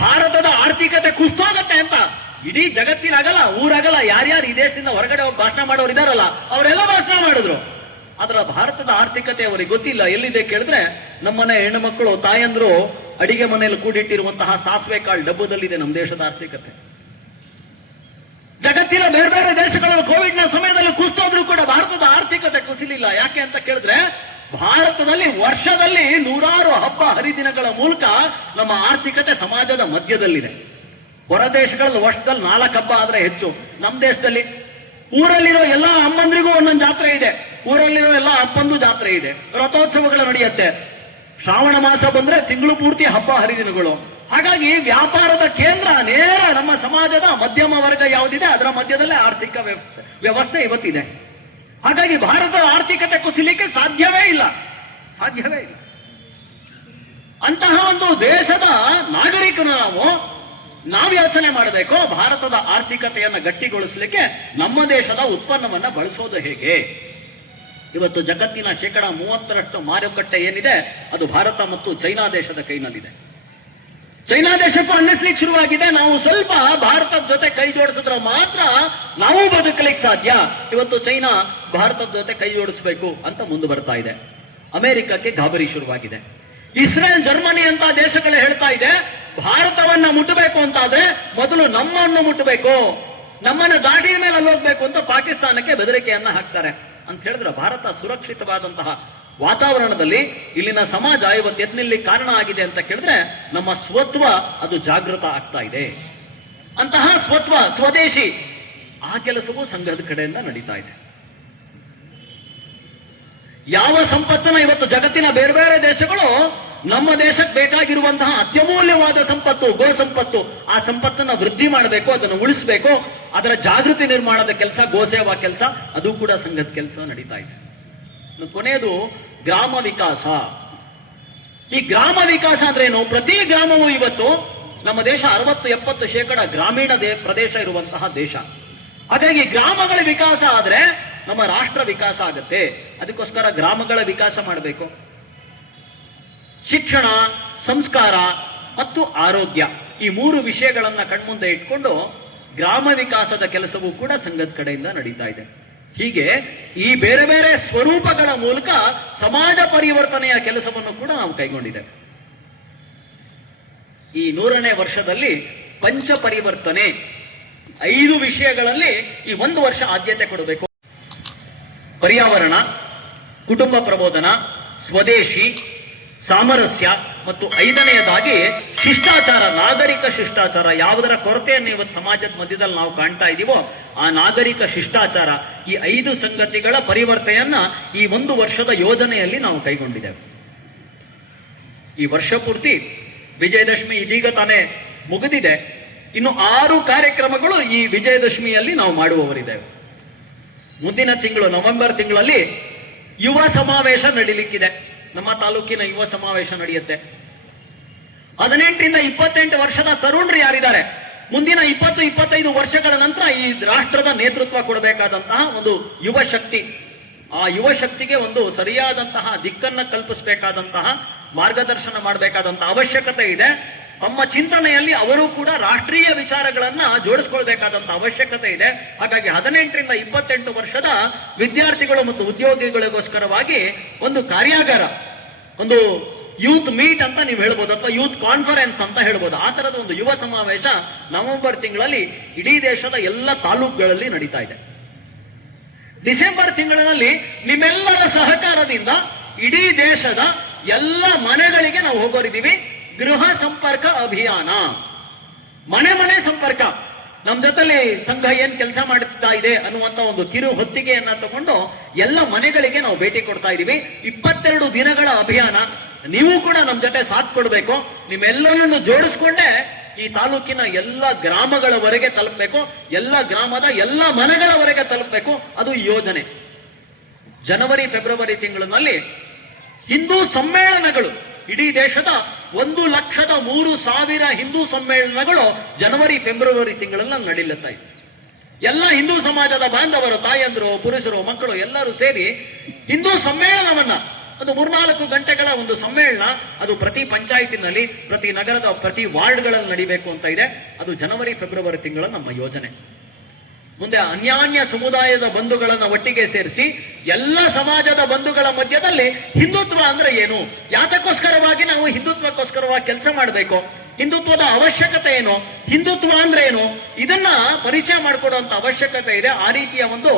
ಭಾರತದ ಆರ್ಥಿಕತೆ ಕುಸ್ತೋಗತ್ತೆ ಅಂತ ಇಡೀ ಜಗತ್ತಿನಾಗಲ್ಲ, ಊರಾಗಲ್ಲ, ಯಾರ್ಯಾರು ಈ ದೇಶದಿಂದ ಹೊರಗಡೆ ಹೋಗಿ ಭಾಷಣ ಮಾಡೋರು ಇದಾರಲ್ಲ ಅವರೆಲ್ಲ ಭಾಷಣ ಮಾಡಿದ್ರು. ಆದ್ರ ಭಾರತದ ಆರ್ಥಿಕತೆ ಅವರಿಗೆ ಗೊತ್ತಿಲ್ಲ. ಎಲ್ಲಿದೆ ಕೇಳಿದ್ರೆ ನಮ್ಮನೆ ಹೆಣ್ಣು ಮಕ್ಕಳು ತಾಯಂದ್ರು ಅಡಿಗೆ ಮನೆಯಲ್ಲಿ ಕೂಡಿಟ್ಟಿರುವಂತಹ ಸಾಸಿವೆ ಕಾಳು ಡಬ್ಬದಲ್ಲಿದೆ ನಮ್ಮ ದೇಶದ ಆರ್ಥಿಕತೆ. ಜಗತ್ತಿನ ಬೇರೆ ಬೇರೆ ದೇಶಗಳಲ್ಲಿ ಕೋವಿಡ್ನ ಸಮಯದಲ್ಲಿ ಕುಸಿತೋದ್ರು ಕೂಡ ಭಾರತದ ಆರ್ಥಿಕತೆ ಕುಸಿಲಿಲ್ಲ. ಯಾಕೆ ಅಂತ ಕೇಳಿದ್ರೆ ಭಾರತದಲ್ಲಿ ವರ್ಷದಲ್ಲಿ ನೂರಾರು ಹಬ್ಬ ಹರಿದಿನಗಳ ಮೂಲಕ ನಮ್ಮ ಆರ್ಥಿಕತೆ ಸಮಾಜದ ಮಧ್ಯದಲ್ಲಿದೆ. ಹೊರ ದೇಶಗಳಲ್ಲಿ ವರ್ಷದಲ್ಲಿ ನಾಲ್ಕು ಹಬ್ಬ ಆದ್ರೆ ಹೆಚ್ಚು. ನಮ್ಮ ದೇಶದಲ್ಲಿ ಊರಲ್ಲಿರೋ ಎಲ್ಲ ಅಮ್ಮಂದ್ರಿಗೂ ಒಂದೊಂದು ಜಾತ್ರೆ ಇದೆ. ಊರಲ್ಲಿರೋ ಎಲ್ಲ ಅಪ್ಪಂದು ಜಾತ್ರೆ ಇದೆ. ರಥೋತ್ಸವಗಳು ನಡೆಯುತ್ತೆ. ಶ್ರಾವಣ ಮಾಸ ಬಂದ್ರೆ ತಿಂಗಳು ಪೂರ್ತಿ ಹಬ್ಬ ಹರಿದಿನಗಳು. ಹಾಗಾಗಿ ವ್ಯಾಪಾರದ ಕೇಂದ್ರ ನೇರ ನಮ್ಮ ಸಮಾಜದ ಮಧ್ಯಮ ವರ್ಗ ಯಾವುದಿದೆ, ಅದರ ಮಧ್ಯದಲ್ಲೇ ಆರ್ಥಿಕ ವ್ಯವ- ವ್ಯವಸ್ಥೆ ಇವತ್ತಿದೆ. ಹಾಗಾಗಿ ಭಾರತದ ಆರ್ಥಿಕತೆ ಕುಸಿಲಿಕ್ಕೆ ಸಾಧ್ಯವೇ ಇಲ್ಲ. ಸಾಧ್ಯವೇ ಇಲ್ಲ. ಅಂತಹ ಒಂದು ದೇಶದ ನಾಗರಿಕರು ನಾವು ನಾವು ಯೋಚನೆ ಮಾಡಬೇಕು ಭಾರತದ ಆರ್ಥಿಕತೆಯನ್ನು ಗಟ್ಟಿಗೊಳಿಸಲಿಕ್ಕೆ ನಮ್ಮ ದೇಶದ ಉತ್ಪನ್ನವನ್ನ ಬಳಸೋದು ಹೇಗೆ? ಇವತ್ತು ಜಗತ್ತಿನ ಶೇಕಡ ಮೂವತ್ತರಷ್ಟು ಮಾರುಕಟ್ಟೆ ಏನಿದೆ, ಅದು ಭಾರತ ಮತ್ತು ಚೈನಾ ದೇಶದ ಕೈನಲ್ಲಿದೆ. ಚೈನಾ ದೇಶಕ್ಕೂ ಅನ್ನಿಸ್ಲಿಕ್ಕೆ ಶುರುವಾಗಿದೆ, ನಾವು ಸ್ವಲ್ಪ ಭಾರತದ ಜೊತೆ ಕೈ ಜೋಡಿಸಿದ್ರೆ ಮಾತ್ರ ನಾವು ಬದುಕಲಿಕ್ಕೆ ಸಾಧ್ಯ. ಇವತ್ತು ಚೈನಾ ಭಾರತದ ಜೊತೆ ಕೈ ಜೋಡಿಸಬೇಕು ಅಂತ ಮುಂದೆ ಬರ್ತಾ ಇದೆ. ಅಮೆರಿಕಕ್ಕೆ ಗಾಬರಿ ಶುರುವಾಗಿದೆ. ಇಸ್ರೇಲ್, ಜರ್ಮನಿ ಅಂತ ದೇಶಗಳು ಹೇಳ್ತಾ ಇದೆ ಭಾರತವನ್ನ ಮುಟ್ಟಬೇಕು ಅಂತಾದ್ರೆ ಮೊದಲು ನಮ್ಮನ್ನು ಮುಟ್ಟಬೇಕು. ನಮ್ಮನ್ನ ದಾಟಿನ ಮೇಲೆ ಅಲ್ಲಿ ಹೋಗ್ಬೇಕು ಅಂತ ಪಾಕಿಸ್ತಾನಕ್ಕೆ ಬೆದರಿಕೆಯನ್ನ ಹಾಕ್ತಾರೆ. ಅಂತ ಹೇಳಿದ್ರೆ ಭಾರತ ಸುರಕ್ಷಿತವಾದಂತಹ ವಾತಾವರಣದಲ್ಲಿ ಇಲ್ಲಿನ ಸಮಾಜ ಇವತ್ತು ಎದ್ನಿಲ್ಲಿ ಕಾರಣ ಆಗಿದೆ ಅಂತ ಕೇಳಿದ್ರೆ ನಮ್ಮ ಸ್ವತ್ವ ಅದು ಜಾಗೃತ ಆಗ್ತಾ ಇದೆ. ಅಂತಹ ಸ್ವತ್ವ, ಸ್ವದೇಶಿ ಆ ಕೆಲಸವು ಸಂಘದ ಕಡೆಯಿಂದ ನಡೀತಾ ಇದೆ. ಯಾವ ಸಂಪತ್ತನ ಇವತ್ತು ಜಗತ್ತಿನ ಬೇರೆ ಬೇರೆ ದೇಶಗಳು ನಮ್ಮ ದೇಶಕ್ಕೆ ಬೇಕಾಗಿರುವಂತಹ ಅತ್ಯಮೂಲ್ಯವಾದ ಸಂಪತ್ತು, ಗೋ ಸಂಪತ್ತು, ಆ ಸಂಪತ್ತನ್ನ ವೃದ್ಧಿ ಮಾಡಬೇಕು, ಅದನ್ನು ಉಳಿಸಬೇಕು. ಅದರ ಜಾಗೃತಿ ನಿರ್ಮಾಣದ ಕೆಲಸ ಗೋಸೇವಾ ಕೆಲಸ, ಅದು ಕೂಡ ಸಂಘದ ಕೆಲಸ ನಡೀತಾ ಇದೆ. ಕೊನೆಯದು, ಗ್ರಾಮ ವಿಕಾಸ. ಈ ಗ್ರಾಮ ವಿಕಾಸ ಅಂದ್ರೆ ಏನು ಪ್ರತಿ ಗ್ರಾಮವೂ ಇವತ್ತು ನಮ್ಮ ದೇಶ ಅರವತ್ತು, ಎಪ್ಪತ್ತು ಶೇಕಡ ಗ್ರಾಮೀಣ ಪ್ರದೇಶ ಇರುವಂತಹ ದೇಶ. ಹಾಗಾಗಿ ಗ್ರಾಮಗಳ ವಿಕಾಸ ಆದ್ರೆ ನಮ್ಮ ರಾಷ್ಟ್ರ ವಿಕಾಸ ಆಗುತ್ತೆ. ಅದಕ್ಕೋಸ್ಕರ ಗ್ರಾಮಗಳ ವಿಕಾಸ ಮಾಡಬೇಕು. ಶಿಕ್ಷಣ, ಸಂಸ್ಕಾರ ಮತ್ತು ಆರೋಗ್ಯ ಈ ಮೂರು ವಿಷಯಗಳನ್ನ ಕಣ್ಮುಂದೆ ಇಟ್ಕೊಂಡು ಗ್ರಾಮ ವಿಕಾಸದ ಕೆಲಸವೂ ಕೂಡ ಸಂಘದ ಕಡೆಯಿಂದ ನಡೀತಾ ಇದೆ. ಹೀಗೆ ಈ ಬೇರೆ ಬೇರೆ ಸ್ವರೂಪಗಳ ಮೂಲಕ ಸಮಾಜ ಪರಿವರ್ತನೆಯ ಕೆಲಸವನ್ನು ಕೂಡ ನಾವು ಕೈಗೊಂಡಿದ್ದೇವೆ. ಈ ನೂರನೇ ವರ್ಷದಲ್ಲಿ ಪಂಚ ಪರಿವರ್ತನೆ ಐದು ವಿಷಯಗಳಲ್ಲಿ ಈ ಒಂದು ವರ್ಷ ಆದ್ಯತೆ ಕೊಡಬೇಕು. ಪರ್ಯಾವರಣ, ಕುಟುಂಬ ಪ್ರಬೋಧನ, ಸ್ವದೇಶಿ ಸಾಮರಸ್ಯ ಮತ್ತು ಐದನೆಯದಾಗಿ ಶಿಷ್ಟಾಚಾರ, ನಾಗರಿಕ ಶಿಷ್ಟಾಚಾರ, ಯಾವುದರ ಕೊರತೆಯನ್ನು ಇವತ್ತು ಸಮಾಜದ ಮಧ್ಯದಲ್ಲಿ ನಾವು ಕಾಣ್ತಾ ಇದ್ದೀವೋ ಆ ನಾಗರಿಕ ಶಿಷ್ಟಾಚಾರ ಈ ಐದು ಸಂಗತಿಗಳ ಪರಿವರ್ತನೆಯನ್ನ ಈ ಒಂದು ವರ್ಷದ ಯೋಜನೆಯಲ್ಲಿ ನಾವು ಕೈಗೊಂಡಿದ್ದೇವೆ. ಈ ವರ್ಷ ಪೂರ್ತಿ ವಿಜಯದಶಮಿ ಇದೀಗ ತಾನೇ ಮುಗಿದಿದೆ. ಇನ್ನು ಆರು ಕಾರ್ಯಕ್ರಮಗಳು ಈ ವಿಜಯದಶಮಿಯಲ್ಲಿ ನಾವು ಮಾಡುವವರಿದ್ದೇವೆ. ಮುಂದಿನ ತಿಂಗಳು ನವೆಂಬರ್ ತಿಂಗಳಲ್ಲಿ ಯುವ ಸಮಾವೇಶ ನಡೀಲಿಕ್ಕಿದೆ. ನಮ್ಮ ತಾಲೂಕಿನ ಯುವ ಸಮಾವೇಶ ನಡೆಯುತ್ತೆ. ಹದಿನೆಂಟರಿಂದ ಇಪ್ಪತ್ತೆಂಟು ವರ್ಷದ ತರುಣರು ಯಾರಿದ್ದಾರೆ? ಮುಂದಿನ ಇಪ್ಪತ್ತು, ಇಪ್ಪತ್ತೈದು ವರ್ಷಗಳ ನಂತರ ಈ ರಾಷ್ಟ್ರದ ನೇತೃತ್ವ ಕೊಡಬೇಕಾದಂತಹ ಒಂದು ಯುವ ಶಕ್ತಿ, ಆ ಯುವ ಶಕ್ತಿಗೆ ಒಂದು ಸರಿಯಾದಂತಹ ದಿಕ್ಕನ್ನ ಕಲ್ಪಿಸಬೇಕಾದಂತಹ ಮಾರ್ಗದರ್ಶನ ಮಾಡಬೇಕಾದಂತಹ ಅವಶ್ಯಕತೆ ಇದೆ. ತಮ್ಮ ಚಿಂತನೆಯಲ್ಲಿ ಅವರು ಕೂಡ ರಾಷ್ಟ್ರೀಯ ವಿಚಾರಗಳನ್ನ ಜೋಡಿಸ್ಕೊಳ್ಬೇಕಾದಂತ ಅವಶ್ಯಕತೆ ಇದೆ. ಹಾಗಾಗಿ ಹದಿನೆಂಟರಿಂದ ಇಪ್ಪತ್ತೆಂಟು ವರ್ಷದ ವಿದ್ಯಾರ್ಥಿಗಳು ಮತ್ತು ಉದ್ಯೋಗಿಗಳಿಗೋಸ್ಕರವಾಗಿ ಒಂದು ಕಾರ್ಯಾಗಾರ, ಒಂದು ಯೂತ್ ಮೀಟ್ ಅಂತ ನೀವು ಹೇಳ್ಬೋದು, ಅಥವಾ ಯೂತ್ ಕಾನ್ಫರೆನ್ಸ್ ಅಂತ ಹೇಳ್ಬೋದು. ಆ ತರದ ಒಂದು ಯುವ ಸಮಾವೇಶ ನವೆಂಬರ್ ತಿಂಗಳಲ್ಲಿ ಇಡೀ ದೇಶದ ಎಲ್ಲ ತಾಲೂಕುಗಳಲ್ಲಿ ನಡೀತಾ ಇದೆ. ಡಿಸೆಂಬರ್ ತಿಂಗಳಿನಲ್ಲಿ ನಿಮ್ಮೆಲ್ಲರ ಸಹಕಾರದಿಂದ ಇಡೀ ದೇಶದ ಎಲ್ಲ ಮನೆಗಳಿಗೆ ನಾವು ಹೋಗೋರಿದ್ದೀವಿ. ಗೃಹ ಸಂಪರ್ಕ ಅಭಿಯಾನ. ಮನೆ ಮನೆ ಸಂಪರ್ಕ. ನಮ್ಮ ಜೊತೆಲಿ ಸಂಘ ಏನ್ ಕೆಲಸ ಮಾಡ್ತಾ ಇದೆ ಅನ್ನುವಂತ ಒಂದು ಕಿರು ಹೊತ್ತಿಗೆಯನ್ನ ತಗೊಂಡು ಎಲ್ಲ ಮನೆಗಳಿಗೆ ನಾವು ಭೇಟಿ ಕೊಡ್ತಾ ಇದೀವಿ. ಇಪ್ಪತ್ತೆರಡು ದಿನಗಳ ಅಭಿಯಾನ. ನೀವು ಕೂಡ ನಮ್ಮ ಜೊತೆ ಸಾಥ್ ಕೊಡಬೇಕು. ನಿಮ್ಮೆಲ್ಲರನ್ನು ಜೋಡಿಸ್ಕೊಂಡೇ ಈ ತಾಲೂಕಿನ ಎಲ್ಲ ಗ್ರಾಮಗಳವರೆಗೆ ತಲುಪಬೇಕು. ಎಲ್ಲ ಗ್ರಾಮದ ಎಲ್ಲ ಮನೆಗಳವರೆಗೆ ತಲುಪಬೇಕು. ಅದು ಯೋಜನೆ. ಜನವರಿ, ಫೆಬ್ರವರಿ ತಿಂಗಳಿನಲ್ಲಿ ಹಿಂದೂ ಸಮ್ಮೇಳನಗಳು ಇಡೀ ದೇಶದ ಒಂದು ಲಕ್ಷದ ಮೂರು ಸಾವಿರ ಹಿಂದೂ ಸಮ್ಮೇಳನಗಳು ಜನವರಿ, ಫೆಬ್ರವರಿ ತಿಂಗಳಲ್ಲಿ ನಡೀಲತ್ತಾ ಇದೆ ಎಲ್ಲ ಹಿಂದೂ ಸಮಾಜದ ಬಾಂಧವರು, ತಾಯಂದರು, ಪುರುಷರು, ಮಕ್ಕಳು ಎಲ್ಲರೂ ಸೇರಿ ಹಿಂದೂ ಸಮ್ಮೇಳನವನ್ನ ಒಂದು ಮೂರ್ನಾಲ್ಕು ಗಂಟೆಗಳ ಒಂದು ಸಮ್ಮೇಳನ, ಅದು ಪ್ರತಿ ಪಂಚಾಯತಿನಲ್ಲಿ, ಪ್ರತಿ ನಗರದ, ಪ್ರತಿ ವಾರ್ಡ್ಗಳಲ್ಲಿ ನಡಿಬೇಕು ಅಂತ ಇದೆ. ಅದು ಜನವರಿ, ಫೆಬ್ರವರಿ ತಿಂಗಳ ನಮ್ಮ ಯೋಜನೆ. ಮುಂದೆ ಅನ್ಯಾನ್ಯ ಸಮುದಾಯದ ಬಂಧುಗಳನ್ನ ಒಟ್ಟಿಗೆ ಸೇರಿಸಿ ಎಲ್ಲ ಸಮಾಜದ ಬಂಧುಗಳ ಮಧ್ಯದಲ್ಲಿ ಹಿಂದುತ್ವ ಅಂದ್ರೆ ಏನು? ಯಾತಕ್ಕೋಸ್ಕರವಾಗಿ ನಾವು ಹಿಂದುತ್ವಕ್ಕೋಸ್ಕರವಾಗಿ ಕೆಲಸ ಮಾಡಬೇಕು? ಹಿಂದುತ್ವದ ಅವಶ್ಯಕತೆ ಏನು? ಹಿಂದುತ್ವ ಅಂದ್ರೆ ಏನು? ಇದನ್ನ ಪರಿಚಯ ಮಾಡಿಕೊಡುವಂತ ಅವಶ್ಯಕತೆ ಇದೆ. ಆ ರೀತಿಯ ಒಂದು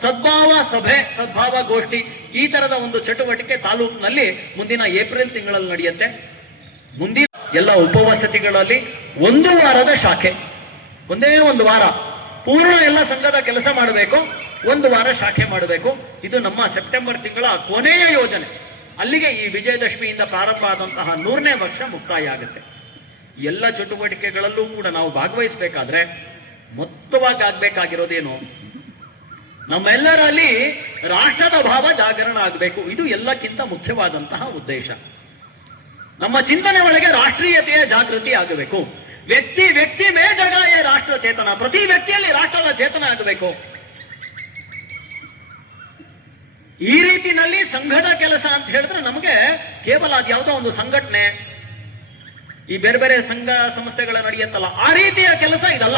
ಸದ್ಭಾವ ಸಭೆ, ಸದ್ಭಾವ ಗೋಷ್ಠಿ ಈ ತರದ ಒಂದು ಚಟುವಟಿಕೆ ತಾಲೂಕಿನಲ್ಲಿ ಮುಂದಿನ ಏಪ್ರಿಲ್ ತಿಂಗಳಲ್ಲಿ ನಡೆಯುತ್ತೆ. ಮುಂದಿನ ಎಲ್ಲ ಉಪವಸತಿಗಳಲ್ಲಿ ಒಂದು ವಾರದ ಶಾಖೆ. ಒಂದೇ ಒಂದು ವಾರ. ಪೂರ್ಣ ಎಲ್ಲ ಸಂಘದ ಕೆಲಸ ಮಾಡಬೇಕು, ಒಂದು ವಾರ ಶಾಖೆ ಮಾಡಬೇಕು. ಇದು ನಮ್ಮ ಸೆಪ್ಟೆಂಬರ್ ತಿಂಗಳ ಕೊನೆಯ ಯೋಜನೆ. ಅಲ್ಲಿಗೆ ಈ ವಿಜಯದಶಮಿಯಿಂದ ಪ್ರಾರಂಭ ಆದಂತಹ ನೂರನೇ ವರ್ಷ ಮುಕ್ತಾಯ ಆಗುತ್ತೆ. ಎಲ್ಲ ಚಟುವಟಿಕೆಗಳಲ್ಲೂ ಕೂಡ ನಾವು ಭಾಗವಹಿಸಬೇಕಾದ್ರೆ ಮೊತ್ತವಾಗಿ ಆಗ್ಬೇಕಾಗಿರೋದೇನು? ನಮ್ಮೆಲ್ಲರಲ್ಲಿ ರಾಷ್ಟ್ರದ ಭಾವ ಜಾಗರಣ ಆಗಬೇಕು. ಇದು ಎಲ್ಲಕ್ಕಿಂತ ಮುಖ್ಯವಾದಂತಹ ಉದ್ದೇಶ. ನಮ್ಮ ಚಿಂತನೆ ಒಳಗೆ ರಾಷ್ಟ್ರೀಯತೆಯ ಜಾಗೃತಿ ಆಗಬೇಕು. ವ್ಯಕ್ತಿ ವ್ಯಕ್ತಿ ಮೇ ಜಗಾಯ ರಾಷ್ಟ್ರ ಚೇತನ. ಪ್ರತಿ ವ್ಯಕ್ತಿಯಲ್ಲಿ ರಾಷ್ಟ್ರದ ಚೇತನ ಆಗಬೇಕು. ಈ ರೀತಿನಲ್ಲಿ ಸಂಘದ ಕೆಲಸ ಅಂತ ಹೇಳಿದ್ರೆ ನಮಗೆ ಕೇವಲ ಅದು ಯಾವುದೋ ಒಂದು ಸಂಘಟನೆ, ಈ ಬೇರೆ ಬೇರೆ ಸಂಘ ಸಂಸ್ಥೆಗಳ ನಡೆಯುತ್ತಲ್ಲ. ಆ ರೀತಿಯ ಕೆಲಸ ಇದಲ್ಲ.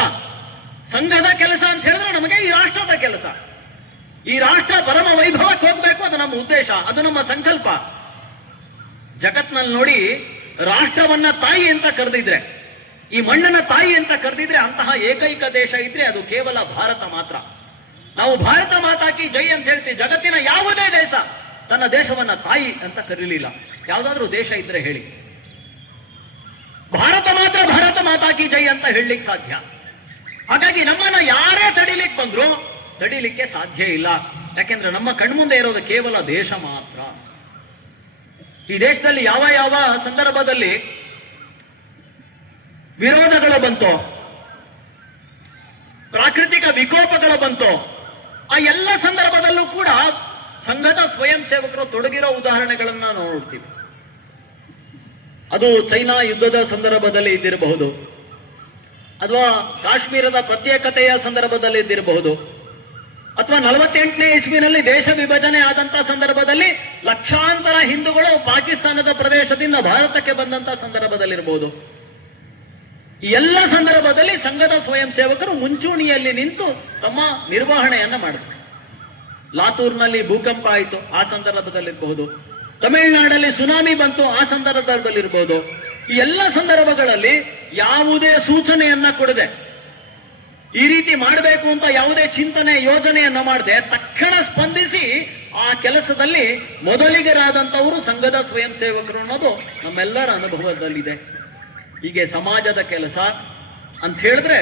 ಸಂಘದ ಕೆಲಸ ಅಂತ ಹೇಳಿದ್ರೆ ನಮಗೆ ಈ ರಾಷ್ಟ್ರದ ಕೆಲಸ. ಈ ರಾಷ್ಟ್ರ ಪರಮ ವೈಭವಕ್ಕೆ ಹೋಗ್ಬೇಕು ಅದು ನಮ್ಮ ಉದ್ದೇಶ, ಅದು ನಮ್ಮ ಸಂಕಲ್ಪ. ಜಗತ್ನಲ್ಲಿ ನೋಡಿ ರಾಷ್ಟ್ರವನ್ನ ತಾಯಿ ಅಂತ ಕರೆದಿದ್ರೆ ಈ ಮಣ್ಣನ ತಾಯಿ ಅಂತ ಕರೆದಿದ್ರೆ ಅಂತಹ ಏಕೈಕ ದೇಶ ಇದ್ರೆ ಅದು ಕೇವಲ ಭಾರತ ಮಾತ್ರ. ನಾವು ಭಾರತ ಮಾತಾಕಿ ಜೈ ಅಂತ ಹೇಳ್ತೀವಿ ಜಗತ್ತಿನ ಯಾವುದೇ ದೇಶ ತನ್ನ ದೇಶವನ್ನ ತಾಯಿ ಅಂತ ಕರೀಲಿಲ್ಲ. ಯಾವ್ದಾದ್ರೂ ದೇಶ ಇದ್ರೆ ಹೇಳಿ. ಭಾರತ ಮಾತ್ರ ಭಾರತ ಮಾತಾಕಿ ಜೈ ಅಂತ ಹೇಳಲಿಕ್ಕೆ ಸಾಧ್ಯ. ಹಾಗಾಗಿ ನಮ್ಮನ್ನ ಯಾರೇ ತಡಿಲಿಕ್ಕೆ ಬಂದ್ರು ತಡಿಲಿಕ್ಕೆ ಸಾಧ್ಯ ಇಲ್ಲ. ಯಾಕೆಂದ್ರೆ ನಮ್ಮ ಕಣ್ಮುಂದೆ ಇರೋದು ಕೇವಲ ದೇಶ ಮಾತ್ರ. ಈ ದೇಶದಲ್ಲಿ ಯಾವ ಯಾವ ಸಂದರ್ಭದಲ್ಲಿ ವಿರೋಧಗಳು ಬಂತು. ಪ್ರಾಕೃತಿಕ ವಿಕೋಪಗಳು ಬಂತೋ. ಆ ಎಲ್ಲ ಸಂದರ್ಭದಲ್ಲೂ ಕೂಡ ಸಂಘದ ಸ್ವಯಂ ಸೇವಕರು ತೊಡಗಿರೋ ಉದಾಹರಣೆಗಳನ್ನ ನೋಡ್ತೀವಿ. ಅದು ಚೈನಾ ಯುದ್ಧದ ಸಂದರ್ಭದಲ್ಲಿ ಇದ್ದಿರಬಹುದು. ಅಥವಾ ಕಾಶ್ಮೀರದ ಪ್ರತ್ಯೇಕತೆಯ ಸಂದರ್ಭದಲ್ಲಿ ಇದ್ದಿರಬಹುದು. ಅಥವಾ ನಲವತ್ತೆಂಟನೇ ಇಸ್ವಿನಲ್ಲಿ ದೇಶ ವಿಭಜನೆ ಆದಂತಹ ಸಂದರ್ಭದಲ್ಲಿ ಲಕ್ಷಾಂತರ ಹಿಂದೂಗಳು ಪಾಕಿಸ್ತಾನದ ಪ್ರದೇಶದಿಂದ ಭಾರತಕ್ಕೆ ಬಂದಂತಹ ಸಂದರ್ಭದಲ್ಲಿರಬಹುದು. ಎಲ್ಲ ಸಂದರ್ಭದಲ್ಲಿ ಸಂಘದ ಸ್ವಯಂ ಸೇವಕರು ಮುಂಚೂಣಿಯಲ್ಲಿ ನಿಂತು ತಮ್ಮ ನಿರ್ವಹಣೆಯನ್ನು ಮಾಡಿದ್ರು. ಲಾತೂರ್ನಲ್ಲಿ ಭೂಕಂಪ ಆಯಿತು, ಆ ಸಂದರ್ಭದಲ್ಲಿರಬಹುದು. ತಮಿಳುನಾಡಲ್ಲಿ ಸುನಾಮಿ ಬಂತು, ಆ ಸಂದರ್ಭದಲ್ಲಿರಬಹುದು. ಈ ಎಲ್ಲ ಸಂದರ್ಭಗಳಲ್ಲಿ ಯಾವುದೇ ಸೂಚನೆಯನ್ನ ಕೊಡದೆ, ಈ ರೀತಿ ಮಾಡಬೇಕು ಅಂತ ಯಾವುದೇ ಚಿಂತನೆ, ಯೋಜನೆಯನ್ನ ಮಾಡದೆ, ತಕ್ಷಣ ಸ್ಪಂದಿಸಿ ಆ ಕೆಲಸದಲ್ಲಿ ಮೊದಲಿಗರಾದಂಥವರು ಸಂಘದ ಸ್ವಯಂ ಸೇವಕರು ಅನ್ನೋದು ನಮ್ಮೆಲ್ಲರ ಅನುಭವದಲ್ಲಿದೆ. ಹೀಗೆ ಸಮಾಜದ ಕೆಲಸ ಅಂತ ಹೇಳಿದ್ರೆ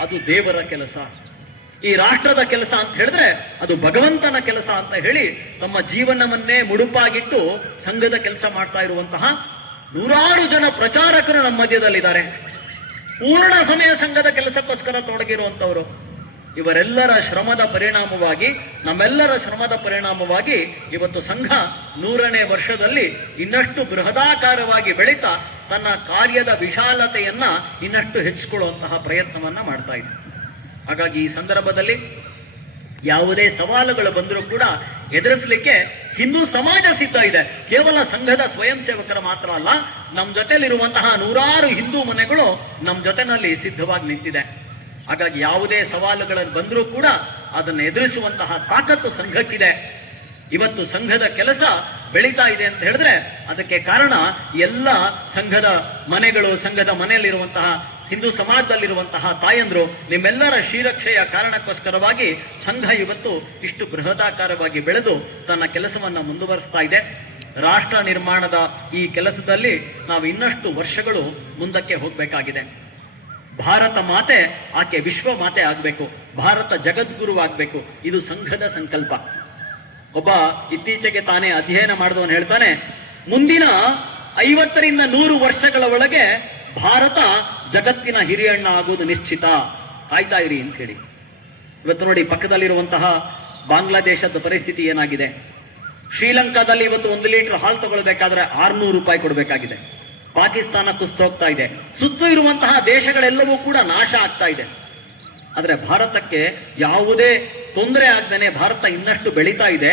ಅದು ದೇವರ ಕೆಲಸ. ಈ ರಾಷ್ಟ್ರದ ಕೆಲಸ ಅಂತ ಹೇಳಿದ್ರೆ ಅದು ಭಗವಂತನ ಕೆಲಸ ಅಂತ ಹೇಳಿ ತಮ್ಮ ಜೀವನವನ್ನೇ ಮುಡುಪಾಗಿಟ್ಟು ಸಂಘದ ಕೆಲಸ ಮಾಡ್ತಾ ಇರುವಂತಹ ನೂರಾರು ಜನ ಪ್ರಚಾರಕರು ನಮ್ಮ ಮಧ್ಯದಲ್ಲಿದ್ದಾರೆ. ಪೂರ್ಣ ಸಮಯ ಸಂಘದ ಕೆಲಸಕ್ಕೋಸ್ಕರ ತೊಡಗಿರುವಂತವರು ಇವರೆಲ್ಲರ ಶ್ರಮದ ಪರಿಣಾಮವಾಗಿ, ನಮ್ಮೆಲ್ಲರ ಶ್ರಮದ ಪರಿಣಾಮವಾಗಿ ಇವತ್ತು ಸಂಘ ನೂರನೇ ವರ್ಷದಲ್ಲಿ ಇನ್ನಷ್ಟು ಬೃಹದಾಕಾರವಾಗಿ ಬೆಳೀತಾ ತನ್ನ ಕಾರ್ಯದ ವಿಶಾಲತೆಯನ್ನ ಇನ್ನಷ್ಟು ಹೆಚ್ಚಿಕೊಳ್ಳುವಂತಹ ಪ್ರಯತ್ನವನ್ನ ಮಾಡ್ತಾ ಇದೆ ಹಾಗಾಗಿ ಈ ಸಂದರ್ಭದಲ್ಲಿ ಯಾವುದೇ ಸವಾಲುಗಳು ಬಂದರೂ ಕೂಡ ಎದುರಿಸಲಿಕ್ಕೆ ಹಿಂದೂ ಸಮಾಜ ಸಿದ್ಧ ಇದೆ. ಕೇವಲ ಸಂಘದ ಸ್ವಯಂ ಸೇವಕರ ಮಾತ್ರ ಅಲ್ಲ ನಮ್ಮ ಜೊತೆಲಿರುವಂತಹ ನೂರಾರು ಹಿಂದೂ ಮನೆಗಳು ನಮ್ಮ ಜೊತೆನಲ್ಲಿ ಸಿದ್ಧವಾಗಿ ನಿಂತಿದೆ. ಹಾಗಾಗಿ ಯಾವುದೇ ಸವಾಲುಗಳನ್ನು ಬಂದರೂ ಕೂಡ ಅದನ್ನು ಎದುರಿಸುವಂತಹ ತಾಕತ್ತು ಸಂಘಕ್ಕಿದೆ. ಇವತ್ತು ಸಂಘದ ಕೆಲಸ ಬೆಳೀತಾ ಇದೆ ಅಂತ ಹೇಳಿದ್ರೆ ಅದಕ್ಕೆ ಕಾರಣ ಎಲ್ಲ ಸಂಘದ ಮನೆಗಳು, ಸಂಘದ ಮನೆಯಲ್ಲಿರುವಂತಹ ಹಿಂದೂ ಸಮಾಜದಲ್ಲಿರುವಂತಹ ತಾಯಂದ್ರು, ನಿಮ್ಮೆಲ್ಲರ ಶ್ರೀರಕ್ಷೆಯ ಕಾರಣಕ್ಕೋಸ್ಕರವಾಗಿ ಸಂಘ ಇವತ್ತು ಇಷ್ಟು ಬೃಹದಾಕಾರವಾಗಿ ಬೆಳೆದು ತನ್ನ ಕೆಲಸವನ್ನ ಮುಂದುವರಿಸ್ತಾ ಇದೆ. ರಾಷ್ಟ್ರ ನಿರ್ಮಾಣದ ಈ ಕೆಲಸದಲ್ಲಿ ನಾವು ಇನ್ನಷ್ಟು ವರ್ಷಗಳು ಮುಂದಕ್ಕೆ ಹೋಗಬೇಕಾಗಿದೆ. ಭಾರತ ಮಾತೆ ಆಕೆ ವಿಶ್ವ ಮಾತೆ ಆಗಬೇಕು. ಭಾರತ ಜಗದ್ಗುರು ಆಗಬೇಕು. ಇದು ಸಂಘದ ಸಂಕಲ್ಪ. ಒಬ್ಬ ಇತ್ತೀಚೆಗೆ ತಾನೇ ಅಧ್ಯಯನ ಮಾಡಿದವನು ಹೇಳ್ತಾನೆ, ಮುಂದಿನ ಐವತ್ತರಿಂದ ನೂರು ವರ್ಷಗಳ ಒಳಗೆ ಭಾರತ ಜಗತ್ತಿನ ಹಿರಿಯಣ್ಣ ಆಗುವುದು ನಿಶ್ಚಿತ. ಕಾಯ್ತಾ ಇರಿ ಅಂತ ಹೇಳಿ. ಇವತ್ತು ನೋಡಿ ಪಕ್ಕದಲ್ಲಿರುವಂತಹ ಬಾಂಗ್ಲಾದೇಶದ ಪರಿಸ್ಥಿತಿ ಏನಾಗಿದೆ? ಶ್ರೀಲಂಕಾದಲ್ಲಿ ಇವತ್ತು ಒಂದು ಲೀಟರ್ ಹಾಲು ತಗೊಳ್ಬೇಕಾದ್ರೆ ಆರ್ನೂರು ರೂಪಾಯಿ ಕೊಡಬೇಕಾಗಿದೆ. ಪಾಕಿಸ್ತಾನ ಕುಸ್ತು ಹೋಗ್ತಾ ಇದೆ. ಸುತ್ತು ಇರುವಂತಹ ದೇಶಗಳೆಲ್ಲವೂ ಕೂಡ ನಾಶ ಆಗ್ತಾ ಇದೆ. ಆದ್ರೆ ಭಾರತಕ್ಕೆ ಯಾವುದೇ ತೊಂದರೆ ಆಗ್ದೇನೆ ಭಾರತ ಇನ್ನಷ್ಟು ಬೆಳೀತಾ ಇದೆ.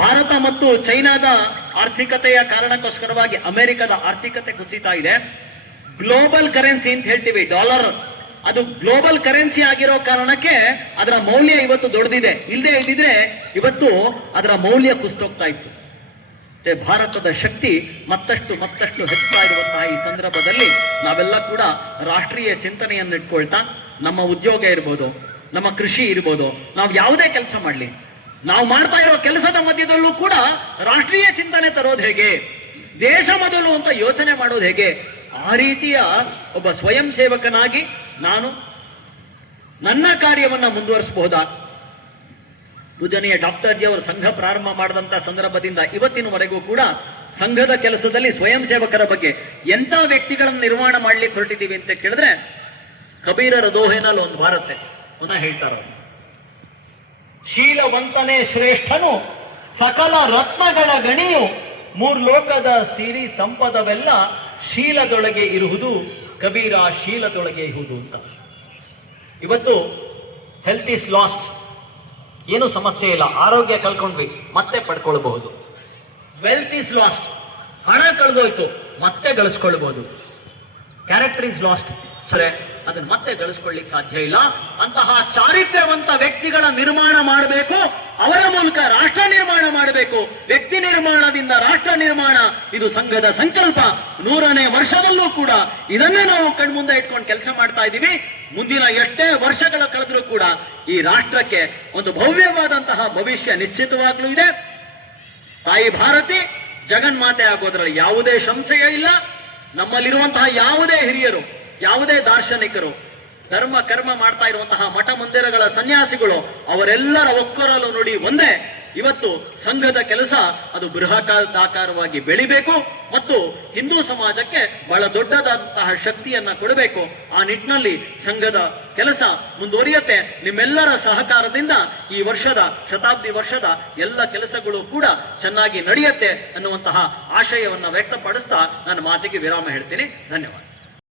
ಭಾರತ ಮತ್ತು ಚೈನಾದ ಆರ್ಥಿಕತೆಯ ಕಾರಣಕ್ಕೋಸ್ಕರವಾಗಿ ಅಮೆರಿಕದ ಆರ್ಥಿಕತೆ ಕುಸಿತಾ ಇದೆ. ಗ್ಲೋಬಲ್ ಕರೆನ್ಸಿ ಅಂತ ಹೇಳ್ತೀವಿ ಡಾಲರ್ ಅದು ಗ್ಲೋಬಲ್ ಕರೆನ್ಸಿ ಆಗಿರೋ ಕಾರಣಕ್ಕೆ ಅದರ ಮೌಲ್ಯ ಇವತ್ತು ದೊಡ್ಡದಿದೆ ಇಲ್ಲದೆ ಇದ್ದಿದ್ರೆ ಇವತ್ತು ಅದರ ಮೌಲ್ಯ ಕುಸಿತೋಗ್ತಾ ಇತ್ತು. ಭಾರತದ ಶಕ್ತಿ ಮತ್ತಷ್ಟು ಮತ್ತಷ್ಟು ಹೆಚ್ಚುತ್ತಾ ಇರುವಂತಹ ಈ ಸಂದರ್ಭದಲ್ಲಿ ನಾವೆಲ್ಲ ಕೂಡ ರಾಷ್ಟ್ರೀಯ ಚಿಂತನೆಯನ್ನು ಇಟ್ಕೊಳ್ತಾ ನಮ್ಮ ಉದ್ಯೋಗ ಇರ್ಬೋದು ನಮ್ಮ ಕೃಷಿ ಇರ್ಬೋದು, ನಾವು ಯಾವುದೇ ಕೆಲಸ ಮಾಡಲಿ. ನಾವು ಮಾಡ್ತಾ ಇರೋ ಕೆಲಸದ ಮಧ್ಯದಲ್ಲೂ ಕೂಡ ರಾಷ್ಟ್ರೀಯ ಚಿಂತನೆ ತರೋದು ಹೇಗೆ? ದೇಶ ಮೊದಲು ಅಂತ ಯೋಚನೆ ಮಾಡೋದು ಹೇಗೆ? ಆ ರೀತಿಯ ಒಬ್ಬ ಸ್ವಯಂ ಸೇವಕನಾಗಿ ನಾನು ನನ್ನ ಕಾರ್ಯವನ್ನ ಮುಂದುವರಿಸಬಹುದಾ? ಪೂಜನೀಯ ಡಾಕ್ಟರ್ ಜಿ ಅವರು ಸಂಘ ಪ್ರಾರಂಭ ಮಾಡಿದಂತ ಸಂದರ್ಭದಿಂದ ಇವತ್ತಿನವರೆಗೂ ಕೂಡ ಸಂಘದ ಕೆಲಸದಲ್ಲಿ ಸ್ವಯಂ ಸೇವಕರ ಬಗ್ಗೆ ಎಂತ ವ್ಯಕ್ತಿಗಳನ್ನು ನಿರ್ಮಾಣ ಮಾಡ್ಲಿಕ್ಕೆ ಹೊರಟಿದ್ದೀವಿ ಅಂತ ಕೇಳಿದ್ರೆ ಕಬೀರರ ದೋಹೆನಲ್ಲಿ ಒಂದು ಭಾರತೆ ಪುನಃ ಹೇಳ್ತಾರ. ಶೀಲವಂತನೇ ಶ್ರೇಷ್ಠನು, ಸಕಲ ರತ್ನಗಳ ಗಣಿಯು, ಮೂರ್ ಲೋಕದ ಸಿರಿ ಸಂಪದವೆಲ್ಲ ಶೀಲದೊಳಗೆ ಇರುವುದು ಕಬೀರ ಶೀಲದೊಳಗೆ ಇರುವುದು ಅಂತ. ಇವತ್ತು ಹೆಲ್ತ್ ಇಸ್ ಲಾಸ್ಟ್ ಏನು ಸಮಸ್ಯೆ ಇಲ್ಲ. ಆರೋಗ್ಯ ಕಳ್ಕೊಂಡ್ವಿ, ಮತ್ತೆ ಪಡ್ಕೊಳ್ಬಹುದು. ವೆಲ್ತ್ ಇಸ್ ಲಾಸ್ಟ್ ಹಣ ಕಳೆದೋಯ್ತು, ಮತ್ತೆ ಗಳಿಸ್ಕೊಳ್ಬಹುದು. ಕ್ಯಾರೆಕ್ಟರ್ ಇಸ್ ಲಾಸ್ಟ್ ಅದನ್ನ ಮತ್ತೆ ಗಳಿಸ್ಕೊಳ್ಳಿಕ್ ಸಾಧ್ಯ ಇಲ್ಲ. ಅಂತಹ ಚಾರಿತ್ರ್ಯವಂತ ವ್ಯಕ್ತಿಗಳ ನಿರ್ಮಾಣ ಮಾಡಬೇಕು, ಅವರ ಮೂಲಕ ರಾಷ್ಟ್ರ ನಿರ್ಮಾಣ ಮಾಡಬೇಕು. ವ್ಯಕ್ತಿ ನಿರ್ಮಾಣದಿಂದ ರಾಷ್ಟ್ರ ನಿರ್ಮಾಣ, ಇದು ಸಂಘದ ಸಂಕಲ್ಪ. ನೂರನೇ ವರ್ಷದಲ್ಲೂ ಕೂಡ ಇದನ್ನೇ ನಾವು ಕಣ್ಮುಂದೆ ಇಟ್ಕೊಂಡು ಕೆಲಸ ಮಾಡ್ತಾ ಇದ್ದೀವಿ. ಮುಂದಿನ ಎಷ್ಟೇ ವರ್ಷಗಳ ಕಳೆದ್ರೂ ಕೂಡ ಈ ರಾಷ್ಟ್ರಕ್ಕೆ ಒಂದು ಭವ್ಯವಾದಂತಹ ಭವಿಷ್ಯ ನಿಶ್ಚಿತವಾಗ್ಲೂ ಇದೆ. ತಾಯಿ ಭಾರತಿ, ಜಗನ್ಮಾತೆ ಆಗೋದ್ರಲ್ಲಿ ಯಾವುದೇ ಸಂಶಯ ಇಲ್ಲ. ನಮ್ಮಲ್ಲಿರುವಂತಹ ಯಾವುದೇ ಹಿರಿಯರು ಯಾವುದೇ ದಾರ್ಶನಿಕರು ಧರ್ಮ, ಕರ್ಮ ಮಾಡ್ತಾ ಇರುವಂತಹ ಮಠ ಮಂದಿರಗಳ ಸನ್ಯಾಸಿಗಳು ಅವರೆಲ್ಲರ ಒಕ್ಕೊರಲು ನೋಡಿ ಒಂದೇ, ಇವತ್ತು ಸಂಘದ ಕೆಲಸ ಅದು ಬೃಹದಾಕಾರವಾಗಿ ಬೆಳಿಬೇಕು ಮತ್ತು ಹಿಂದೂ ಸಮಾಜಕ್ಕೆ ಬಹಳ ದೊಡ್ಡದಾದಂತಹ ಶಕ್ತಿಯನ್ನ ಕೊಡಬೇಕು. ಆ ನಿಟ್ಟಿನಲ್ಲಿ ಸಂಘದ ಕೆಲಸ ಮುಂದುವರಿಯುತ್ತೆ. ನಿಮ್ಮೆಲ್ಲರ ಸಹಕಾರದಿಂದ ಈ ವರ್ಷದ, ಶತಾಬ್ದಿ ವರ್ಷದ ಎಲ್ಲ ಕೆಲಸಗಳು ಕೂಡ ಚೆನ್ನಾಗಿ ನಡೆಯುತ್ತೆ ಅನ್ನುವಂತಹ ಆಶಯವನ್ನ ವ್ಯಕ್ತಪಡಿಸ್ತಾ ನಾನು ಮಾತಿಗೆ ವಿರಾಮ ಹೇಳ್ತೀನಿ. ಧನ್ಯವಾದ.